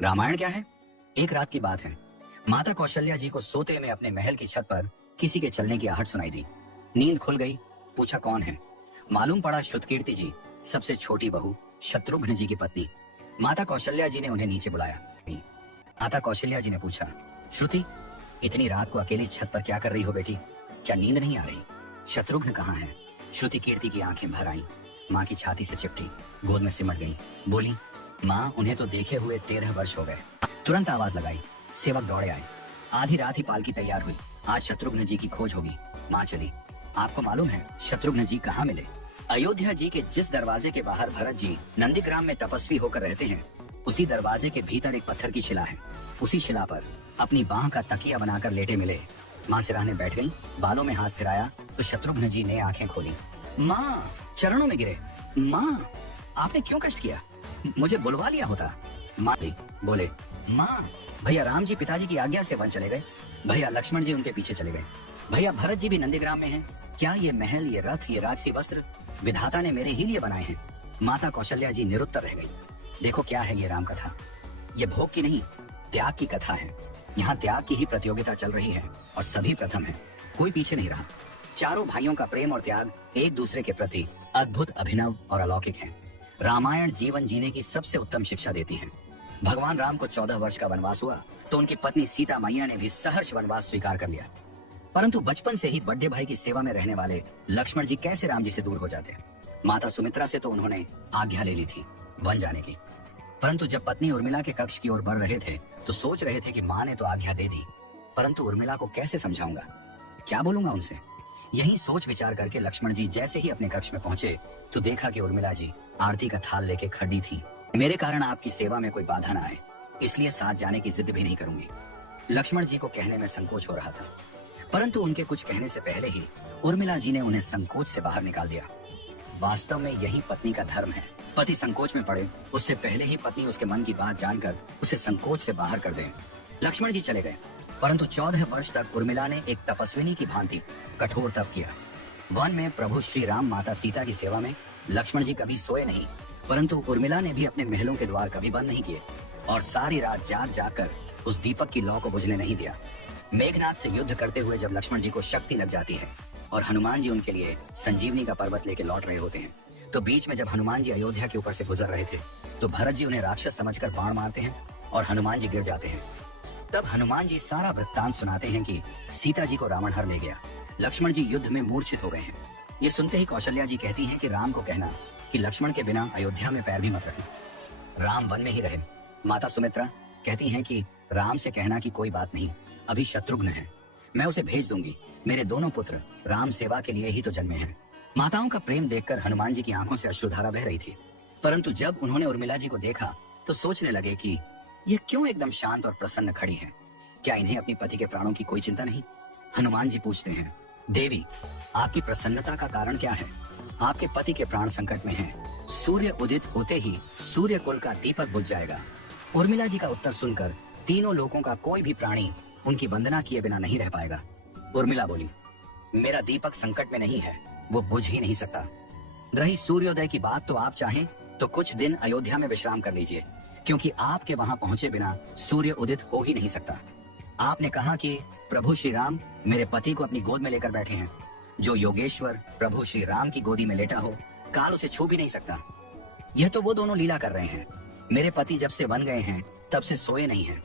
रामायण क्या है? एक रात की बात है। माता कौशल्या जी को सोते में अपने महल की छत पर किसी के चलने की आहट सुनाई दी। नींद खुल गई। पूछा कौन है? मालूम पड़ा श्रुतकीर्ति जी, सबसे छोटी बहू, शत्रुघ्न जी की पत्नी। माता कौशल्या जी ने उन्हें नीचे बुलाया। माता कौशल्या जी ने पूछा, श्रुति, इतनी रात को अकेली छत पर क्या कर रही हो बेटी? क्या नींद नहीं आ रही? शत्रुघ्न कहाँ है? श्रुति कीर्ति की आंखें भर आईं, माँ की छाती से चिपटी, गोद में सिमट गई। बोली, माँ, उन्हें तो देखे हुए 13 वर्ष हो गए। तुरंत आवाज लगाई। सेवक दौड़े आए। आधी रात ही पालकी तैयार हुई। आज शत्रुघ्न जी की खोज होगी। माँ चली। आपको मालूम है शत्रुघ्न जी कहाँ मिले? अयोध्या जी के जिस दरवाजे के बाहर भरत जी नंदीग्राम में तपस्वी होकर रहते हैं, उसी दरवाजे के भीतर एक पत्थर की शिला है। उसी शिला पर अपनी बाह का तकिया बनाकर लेटे मिले। माँ सिरहाने बैठ गई, बालों में हाथ फिराया तो शत्रुघ्न जी ने आंखें खोली। माँ, चरणों में गिरे। माँ, आपने क्यों कष्ट किया? मुझे बुलवा लिया होता। माँ बोले, माँ, भैया राम जी पिताजी की आज्ञा से वन चले गए। भैया लक्ष्मण जी उनके पीछे चले गए। भैया भरत जी भी नंदीग्राम में हैं। क्या ये महल, ये रथ, ये राजसी वस्त्र विधाता ने मेरे ही लिए बनाए हैं? माता कौशल्या जी निरुत्तर रह गई। देखो क्या है ये राम कथा। ये भोग की नहीं, त्याग की कथा है। यहाँ त्याग की ही प्रतियोगिता चल रही है और सभी प्रथम है, कोई पीछे नहीं रहा। चारों भाइयों का प्रेम और त्याग एक दूसरे के प्रति अद्भुत, अभिनव और अलौकिक है। रामायण जीवन जीने की सबसे उत्तम शिक्षा देती है। भगवान राम को 14 वर्ष का वनवास हुआ तो उनकी पत्नी सीता मैया ने भी सहर्ष वनवास स्वीकार कर लिया। परंतु बचपन से ही बड़े भाई की सेवा में रहने वाले लक्ष्मण जी कैसे राम जी से दूर हो जाते? माता सुमित्रा से तो उन्होंने आज्ञा ले ली थी वन जाने की, परंतु जब पत्नी उर्मिला के कक्ष की ओर बढ़ रहे थे तो सोच रहे थे कि माँ ने तो आज्ञा दे दी, परंतु उर्मिला को कैसे समझाऊंगा, क्या बोलूंगा उनसे? यही सोच विचार करके लक्ष्मण जी जैसे ही अपने कक्ष में पहुंचे तो देखा कि उर्मिला जी आरती का थाल लेके खड़ी थी। मेरे कारण आपकी सेवा में कोई बाधा ना आए, इसलिए साथ जाने की जिद भी नहीं करूंगी। लक्ष्मण जी को कहने में संकोच हो रहा था, परंतु उनके कुछ कहने से पहले ही उर्मिला जी ने उन्हें संकोच से बाहर निकाल दिया। वास्तव में यही पत्नी का धर्म है। पति संकोच में पड़े उससे पहले ही पत्नी उसके मन की बात जानकर उसे संकोच से बाहर कर दे। लक्ष्मण जी चले गए, परंतु 14 वर्ष तक उर्मिला ने एक तपस्विनी की भांति कठोर तप किया। वन में प्रभु श्री राम माता सीता की सेवा में लक्ष्मण जी कभी सोए नहीं, परंतु उर्मिला ने भी अपने महलों के द्वार कभी बंद नहीं किए और सारी रात जाग जाग कर उस दीपक की लौ को बुझने नहीं दिया। मेघनाथ से युद्ध करते हुए जब लक्ष्मण जी को शक्ति लग जाती है और हनुमान जी उनके लिए संजीवनी का पर्वत लेके लौट रहे होते हैं, तो बीच में जब हनुमान जी अयोध्या के ऊपर से गुजर रहे थे तो भरत जी उन्हें राक्षस समझकर बाण मारते हैं और हनुमान जी गिर जाते हैं। तब हनुमान जी सारा वृत्तांत सुनाते हैं कि सीता जी को रावण हर ले गया, लक्ष्मण जी युद्ध में मूर्छित हो गए हैं। ये सुनते ही कौशल्या जी कहती हैं कि राम को कहना कि लक्ष्मण के बिना अयोध्या में पैर भी मत रखें, राम वन में ही रहे। माता सुमित्रा कहती हैं कि राम से कहना कि कोई बात नहीं, अभी शत्रुघ्न है, मैं उसे भेज दूंगी। मेरे दोनों पुत्र राम सेवा के लिए ही तो जन्मे हैं। माताओं का प्रेम देखकर हनुमान जी की आंखों से अश्रुधारा बह रही थी, परंतु जब उन्होंने उर्मिला जी को देखा तो सोचने लगे कि ये क्यों एकदम शांत और प्रसन्न खड़ी हैं? क्या इन्हें अपनी पति के प्राणों की कोई चिंता नहीं? हनुमान जी पूछते हैं, देवी, आपकी प्रसन्नता का कारण क्या है? आपके पति के प्राण संकट में हैं। सूर्य उदित होते ही सूर्य कुल का दीपक बुझ जाएगा। उर्मिला जी का उत्तर सुनकर तीनों लोगों का कोई भी प्राणी उनकी वंदना किए बिना नहीं रह पाएगा। उर्मिला बोली, मेरा दीपक संकट में नहीं है, वो बुझ ही नहीं सकता। रही सूर्योदय की बात, तो आप चाहें तो कुछ दिन अयोध्या में विश्राम कर लीजिए, क्योंकि आपके वहां पहुंचे बिना सूर्य उदित हो ही नहीं सकता। आपने कहा कि प्रभु श्री राम मेरे पति को अपनी गोद में लेकर बैठे हैं। जो योगेश्वर प्रभु श्री राम की गोदी में लेटा हो, काल उसे छू भी नहीं सकता। यह तो वो दोनों लीला कर रहे हैं। मेरे पति जब से बन गए हैं तब से सोए नहीं हैं।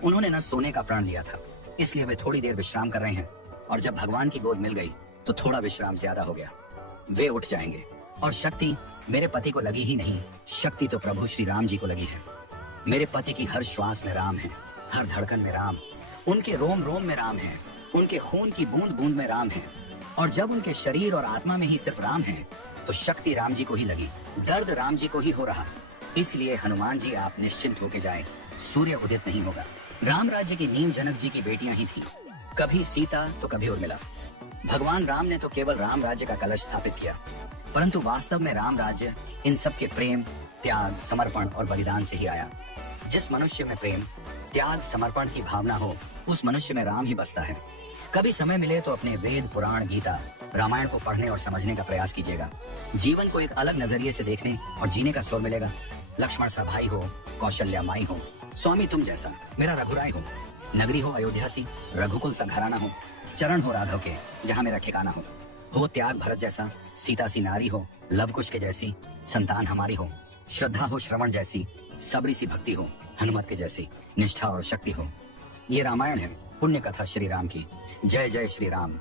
उन्होंने न सोने का प्रण लिया था, इसलिए वे थोड़ी देर विश्राम कर रहे हैं, और जब भगवान की गोद मिल गई तो थोड़ा विश्राम ज्यादा हो गया। वे उठ जाएंगे। और शक्ति मेरे पति को लगी ही नहीं, शक्ति तो प्रभु श्री राम जी को लगी है। मेरे पति की हर श्वास में राम है, हर धड़कन में राम, उनके रोम रोम में राम है, उनके खून की बूंद बूंद में राम है। और जब उनके शरीर और आत्मा में ही सिर्फ राम है तो शक्ति राम जी को ही लगी, दर्द राम जी को ही हो रहा। इसलिए हनुमान जी, आप निश्चिंत होके जाएं, सूर्य उदित नहीं होगा। राम राज्य की नींव जनक जी की बेटियां ही थी, कभी सीता तो कभी उर्मिला। भगवान राम ने तो केवल राम राज्य का कलश स्थापित किया, परंतु वास्तव में राम राज्य इन सब के प्रेम, त्याग, समर्पण और बलिदान से ही आया। जिस मनुष्य में प्रेम, त्याग, समर्पण की भावना हो, उस मनुष्य में राम ही बसता है। कभी समय मिले तो अपने वेद, पुराण, गीता, रामायण को पढ़ने और समझने का प्रयास कीजिएगा। जीवन को एक अलग नजरिए से देखने और जीने का स्वर मिलेगा। लक्ष्मण सा भाई हो, कौशल्या माई हो, स्वामी तुम जैसा मेरा रघुराय हो, नगरी हो अयोध्या सी, रघुकुल सा घराना हो, चरण हो राघव के जहाँ मेरा ठिकाना हो त्याग भरत जैसा, सीता सी नारी हो, लव कुश के जैसी संतान हमारी हो, श्रद्धा हो श्रवण जैसी, सबरी सी भक्ति हो, हनुमत के जैसी निष्ठा और शक्ति हो। ये रामायण है, पुण्य कथा श्री राम की। जय जय श्री राम।